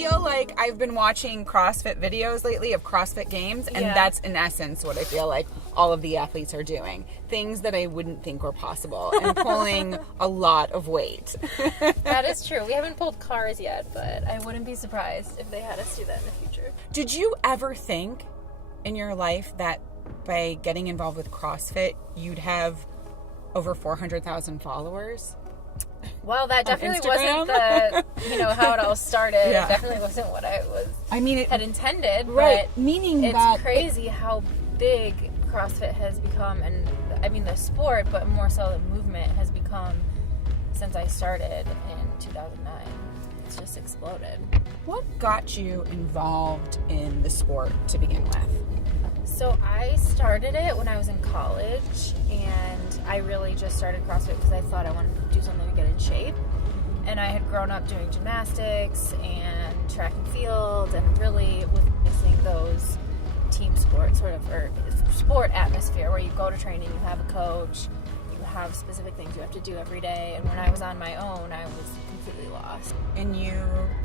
feel like I've been watching CrossFit videos lately of CrossFit Games, and that's in essence what I feel like all of the athletes are doing. Things that I wouldn't think were possible, and pulling a lot of weight. That is true. We haven't pulled cars yet, but I wouldn't be surprised if they had us do that in the future. Did you ever think in your life that by getting involved with CrossFit, you'd have over 400,000 followers? Well, that definitely wasn't the, how it all started. Yeah. It definitely wasn't what I had intended. Right. But meaning it's that crazy how big CrossFit has become, and I mean the sport, but more so the movement has become since I started in 2009. It's just exploded. What got you involved in the sport to begin with? So I started it when I was in college, and I really just started CrossFit because I thought I wanted to do something to get in shape. And I had grown up doing gymnastics and track and field, and really was missing those team sports or sport atmosphere where you go to training, you have a coach, you have specific things you have to do every day. And when I was on my own, I was completely lost. And you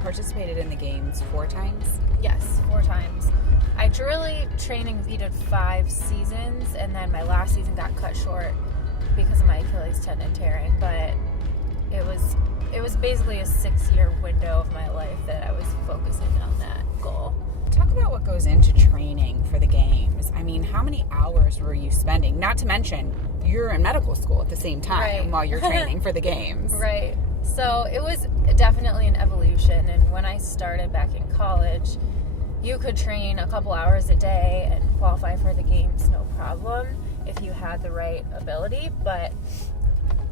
participated in the games 4 times? Yes, 4 times. I really trained and competed 5 seasons, and then my last season got cut short because of my Achilles tendon tearing. But it was basically a 6-year window of my life that I was focusing on that goal. Talk about what goes into training for the games. I mean, how many hours were you spending? Not to mention, you're in medical school at the same time while you're training for the games. Right. So it was definitely an evolution. And when I started back in college, you could train a couple hours a day and qualify for the games no problem if you had the right ability. But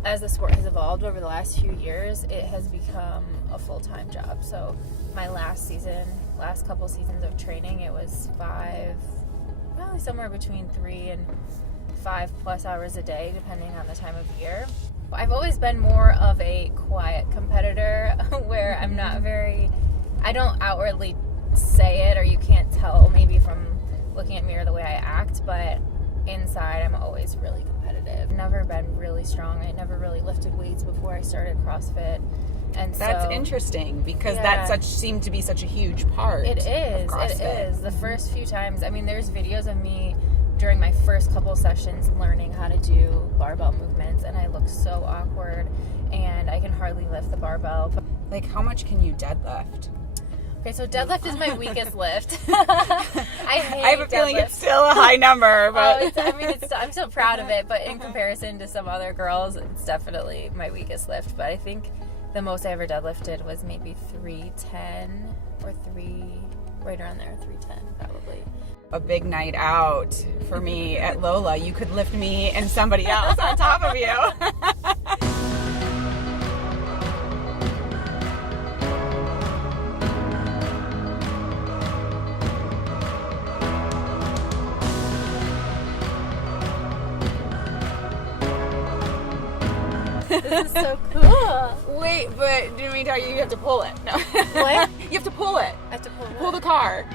as the sport has evolved over the last few years, it has become a full-time job. So my last couple seasons of training, it was probably somewhere between 3 and 5+ hours a day, depending on the time of year. I've always been more of a quiet competitor where I don't outwardly say it, or you can't tell maybe from looking at me or the way I act, but inside I'm always really competitive. Never been really strong. I never really lifted weights before I started CrossFit. And that's interesting because that seemed to be such a huge part. It is. Of CrossFit. It is. The first few times, I mean, there's videos of me during my first couple sessions learning how to do barbell movements, and I look so awkward, and I can hardly lift the barbell. Like, how much can you deadlift? Okay, so deadlift is my weakest lift. I have a feeling it's still a high number, but I'm still proud of it. But in comparison to some other girls, it's definitely my weakest lift. But I think the most I ever deadlifted was maybe 310 or right around there, 310 probably. A big night out for me at Lola. You could lift me and somebody else on top of you. This is so cool. Wait, but didn't we tell you have to pull it? No. What? You have to pull it. I have to pull the car.